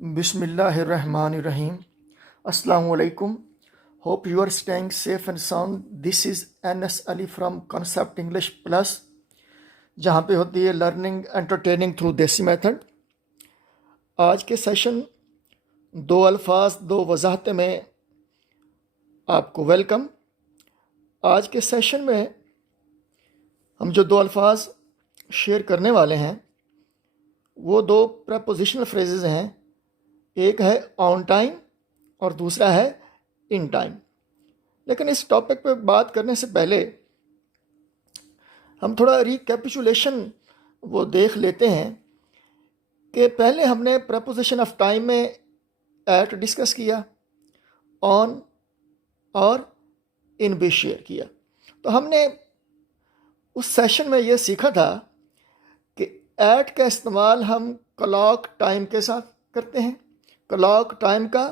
Bismillahirrahmanirrahim. Assalamu alaikum. Hope you are staying safe and sound. This is NS Ali from Concept English Plus, जहाँ पे होती है learning entertaining through देसी method. आज के session दो अल्फाज दो वजाहतें में आपको वेलकम। आज के सेशन में हम जो दो अल्फाज शेयर करने वाले हैं वो दो प्रपोजिशनल फ्रेजेस हैं। एक है ऑन टाइम और दूसरा है इन टाइम। लेकिन इस टॉपिक पे बात करने से पहले हम थोड़ा रिकैपिचुलेशन वो देख लेते हैं कि पहले हमने प्रपोजिशन ऑफ टाइम में एट डिस्कस किया, ऑन और इन भी शेयर किया। तो हमने उस सेशन में ये सीखा था कि एट का इस्तेमाल हम क्लॉक टाइम के साथ करते हैं, क्लॉक टाइम का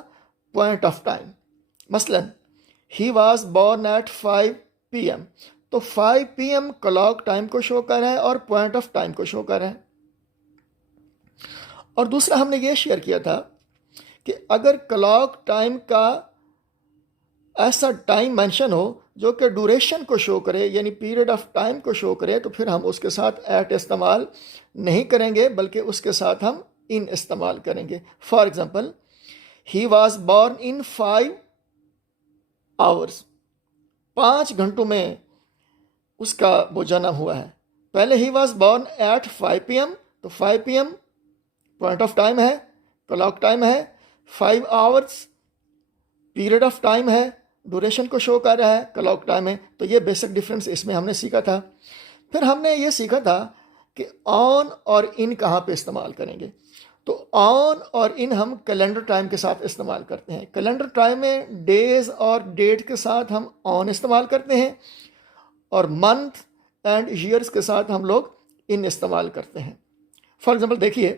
पॉइंट ऑफ टाइम। मसलन ही वॉज बॉर्न एट 5 PM, तो 5 PM क्लॉक टाइम को शो कर रहा है और पॉइंट ऑफ टाइम को शो कर रहा है। और दूसरा हमने ये शेयर किया था कि अगर क्लॉक टाइम का ऐसा टाइम मेंशन हो जो कि ड्यूरेशन को शो करे, यानी पीरियड ऑफ टाइम को शो करे, तो फिर हम उसके साथ एट इस्तेमाल नहीं करेंगे बल्कि उसके साथ हम इन इस्तेमाल करेंगे। For example, he was born in 5 hours, 5 घंटों में उसका वो जन्म हुआ है। पहले ही वॉज बॉर्न एट 5 PM, तो 5 PM पॉइंट ऑफ टाइम है, क्लॉक टाइम है। 5 hours पीरियड ऑफ टाइम है, ड्यूरेशन को शो कर रहा है, क्लॉक टाइम है। तो ये बेसिक डिफरेंस इसमें हमने सीखा था। फिर हमने ये सीखा था कि ऑन और इन कहाँ पे इस्तेमाल करेंगे। तो ऑन और इन हम कैलेंडर टाइम के साथ इस्तेमाल करते हैं। कैलेंडर टाइम में डेज और डेट के साथ हम ऑन इस्तेमाल करते हैं और मंथ एंड ईयर्स के साथ हम लोग इन इस्तेमाल करते हैं। फॉर एग्जांपल देखिए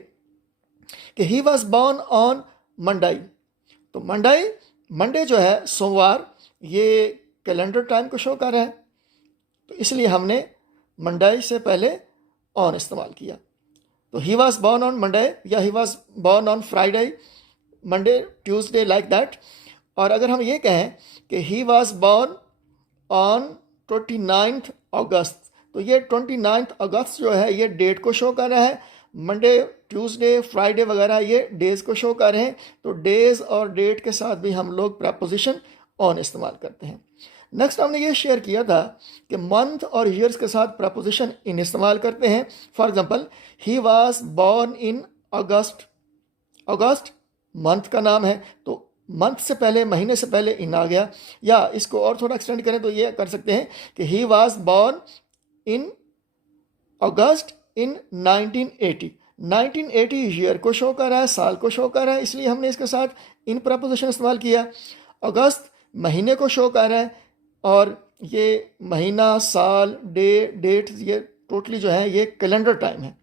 कि he was born on Monday, तो मंडे जो है सोमवार, ये कैलेंडर टाइम को शो कर रहा है, तो इसलिए हमने मंडे से पहले ऑन इस्तेमाल किया। तो he was born on Monday या he was born on Friday, Monday, Tuesday, like that. और अगर हम ये कहें कि he was born on 29 August, तो ये 29 अगस्त जो है ये डेट को शो कर रहा है। मंडे, ट्यूसडे, फ्राइडे वगैरह ये डेज़ को शो कर रहे हैं। तो डेज़ और डेट के साथ भी हम लोग प्रपोजिशन ऑन इस्तेमाल करते हैं। नेक्स्ट हमने ये शेयर किया था कि मंथ और ईयर्स के साथ प्रपोजिशन इन इस्तेमाल करते हैं। For example, he was born in August, August month का नाम है, तो मंथ से पहले, महीने से पहले इन आ गया। या इसको और थोड़ा एक्सटेंड करें तो ये कर सकते हैं कि he was born in August in 1980, 1980 year को शो कर रहा है, साल को शो कर रहा है, इसलिए हमने इसके साथ इन प्रपोजिशन इस्तेमाल किया। अगस्त महीने को शो कर रहा है और ये महीना, साल, डेट ये टोटली जो है ये कैलेंडर टाइम है,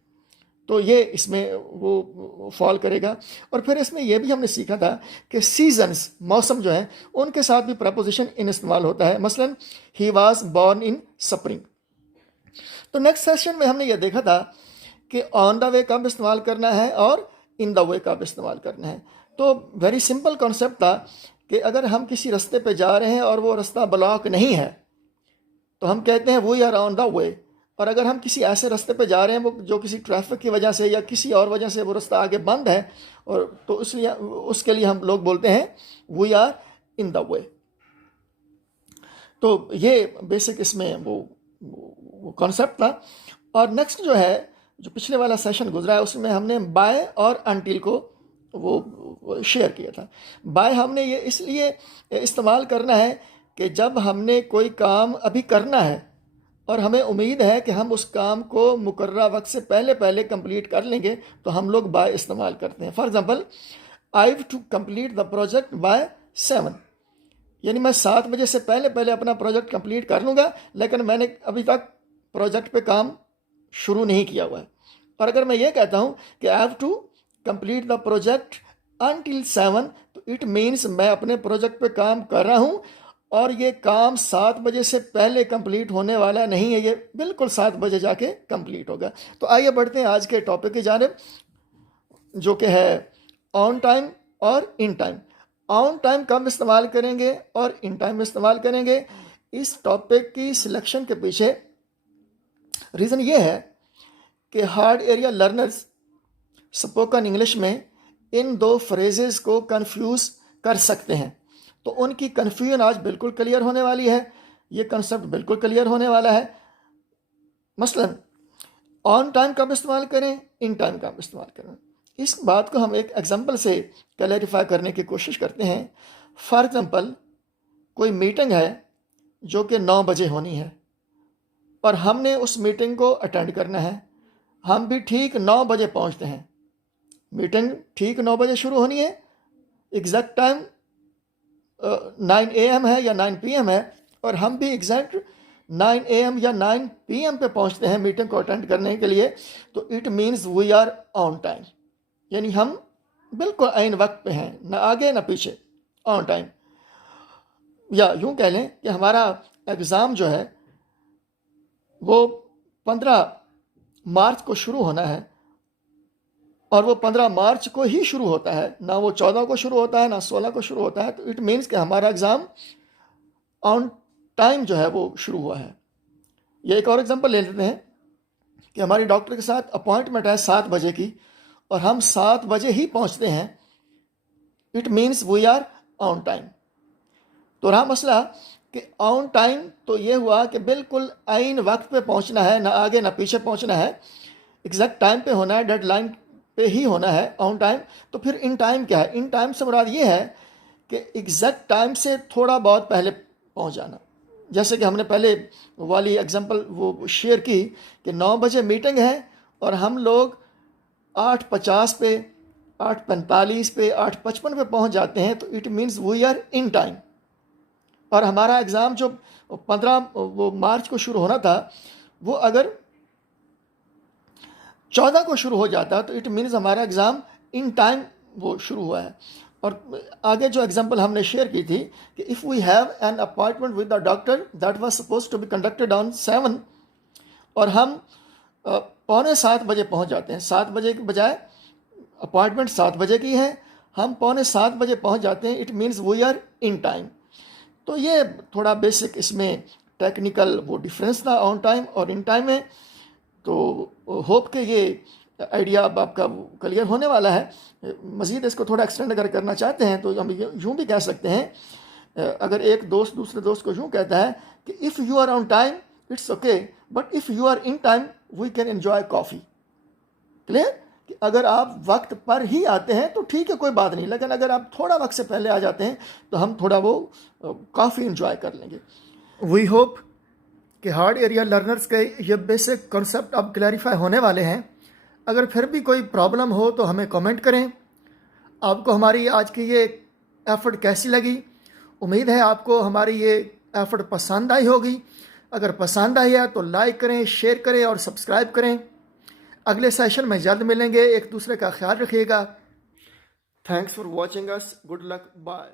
तो ये इसमें वो फॉल करेगा। और फिर इसमें यह भी हमने सीखा था कि सीजन्स, मौसम जो है उनके साथ भी प्रपोजिशन इन इस्तेमाल होता है। मसलन he was born in spring. तो नेक्स्ट सेशन में हमने ये देखा था कि ऑन द वे कब इस्तेमाल करना है और इन द वे कब इस्तेमाल करना है। तो वेरी सिंपल कॉन्सेप्ट था कि अगर हम किसी रास्ते पे जा रहे हैं और वो रास्ता ब्लॉक नहीं है तो हम कहते हैं we are on the way. और अगर हम किसी ऐसे रास्ते पे जा रहे हैं वो जो किसी ट्रैफिक की वजह से या किसी और वजह से वो रास्ता आगे बंद है, और तो इसलिए उसके लिए हम लोग बोलते हैं we are in the way. तो ये बेसिक इसमें वो कॉन्सेप्ट था। और नेक्स्ट जो है, जो पिछले वाला सेशन गुजरा है उसमें हमने बाय और अनटिल को वो शेयर किया था। बाय हमने ये इसलिए इस्तेमाल करना है कि जब हमने कोई काम अभी करना है और हमें उम्मीद है कि हम उस काम को मुकर्रर वक्त से पहले पहले कंप्लीट कर लेंगे, तो हम लोग बाय इस्तेमाल करते हैं। For example, I have to complete the project by 7, यानी मैं 7 बजे से पहले पहले अपना प्रोजेक्ट कंप्लीट कर लूँगा, लेकिन मैंने अभी तक प्रोजेक्ट पे काम शुरू नहीं किया हुआ है। और अगर मैं ये कहता हूँ कि I have to complete the project until 7, तो इट मीन्स मैं अपने प्रोजेक्ट पे काम कर रहा हूँ और ये काम 7 बजे से पहले कंप्लीट होने वाला नहीं है, ये बिल्कुल 7 बजे जाके कंप्लीट होगा। तो आइए बढ़ते हैं आज के टॉपिक की जानिब, जो कि है ऑन टाइम और इन टाइम। ऑन टाइम कब इस्तेमाल करेंगे और इन टाइम में इस्तेमाल करेंगे, इस टॉपिक की सिलेक्शन के पीछे रीज़न ये है कि hard area learners spoken English में इन दो फ्रेजेस को कंफ्यूज कर सकते हैं। तो उनकी कन्फ्यूजन आज बिल्कुल क्लियर होने वाली है, ये कंसेप्ट बिल्कुल क्लियर होने वाला है। मसलन ऑन टाइम कब इस्तेमाल करें, इन टाइम कब इस्तेमाल करें, इस बात को हम एक एग्जांपल से क्लैरिफाई करने की कोशिश करते हैं। फॉर एग्जांपल कोई मीटिंग है जो कि 9 बजे होनी है और हमने उस मीटिंग को अटेंड करना है। हम भी ठीक 9 बजे पहुंचते हैं। मीटिंग ठीक 9 बजे शुरू होनी है, एग्जैक्ट टाइम 9 AM है या 9 PM है, और हम भी एग्जैक्ट 9 AM या 9 PM पे पहुंचते हैं मीटिंग को अटेंड करने के लिए। तो it means we are on time, यानी हम बिल्कुल आइन वक्त पे हैं, ना आगे ना पीछे, ऑन टाइम। या यूं कह लें कि हमारा एग्ज़ाम जो है वो 15 मार्च को शुरू होना है और वो 15 मार्च को ही शुरू होता है, ना वो 14 को शुरू होता है ना 16 को शुरू होता है। तो इट मीन्स कि हमारा एग्ज़ाम ऑन टाइम जो है वो शुरू हुआ है। ये एक और एग्जांपल ले लेते हैं कि हमारी डॉक्टर के साथ अपॉइंटमेंट है 7 बजे की और हम 7 बजे ही पहुंचते हैं। It means we are on time. तो रहा मसला कि ऑन टाइम तो ये हुआ कि बिल्कुल आइन वक्त पे पहुंचना है, ना आगे ना पीछे पहुंचना है, एग्जैक्ट टाइम पे होना है, डेडलाइन पे ही होना है, ऑन टाइम। तो फिर इन टाइम क्या है? इन टाइम से मुराद ये है कि एग्जैक्ट टाइम से थोड़ा बहुत पहले पहुंच जाना। जैसे कि हमने पहले वाली एग्जांपल वो शेयर की कि 9 बजे मीटिंग है और हम लोग 8:50 पे, 8:45 पे, 8:55 पे पहुंच जाते हैं। तो it means we are in time. और हमारा एग्ज़ाम जो 15 वो मार्च को शुरू होना था, वो अगर 14 को शुरू हो जाता तो इट मीन्स हमारा एग्ज़ाम इन टाइम वो शुरू हुआ है। और आगे जो एग्जांपल हमने शेयर की थी कि if we have an appointment with the doctor that was suppose to be conducted on 7 और हम 6:45 बजे पहुंच जाते हैं। 7 बजे के बजाय अपॉइंटमेंट 7 बजे की है, हम 6:45 बजे पहुंच जाते हैं। It means we are in time. तो ये थोड़ा बेसिक इसमें टेक्निकल वो डिफरेंस था ऑन टाइम और इन टाइम में। तो होप के ये आइडिया अब आपका क्लियर होने वाला है। मज़ीद इसको थोड़ा एक्सटेंड अगर करना चाहते हैं तो हम यूँ भी कह सकते हैं, अगर एक दोस्त दूसरे दोस्त को यूँ कहता है कि if you are on time it's okay, but if you are in time we can enjoy coffee. Clear? कि अगर आप वक्त पर ही आते हैं तो ठीक है, कोई बात नहीं, लेकिन अगर आप थोड़ा वक्त से पहले आ जाते हैं तो हम थोड़ा वो काफ़ी एंजॉय कर लेंगे। वी होप कि हार्ड एरिया लर्नर्स के ये बेसिक कॉन्सेप्ट अब क्लैरिफाई होने वाले हैं। अगर फिर भी कोई प्रॉब्लम हो तो हमें कमेंट करें। आपको हमारी आज की ये एफ़र्ट कैसी लगी? उम्मीद है आपको हमारी ये एफ़र्ट पसंद आई होगी। अगर पसंद आई है तो लाइक करें, शेयर करें और सब्सक्राइब करें। अगले सेशन में जल्द मिलेंगे। एक दूसरे का ख्याल रखिएगा। Thanks for watching us. Good luck. Bye.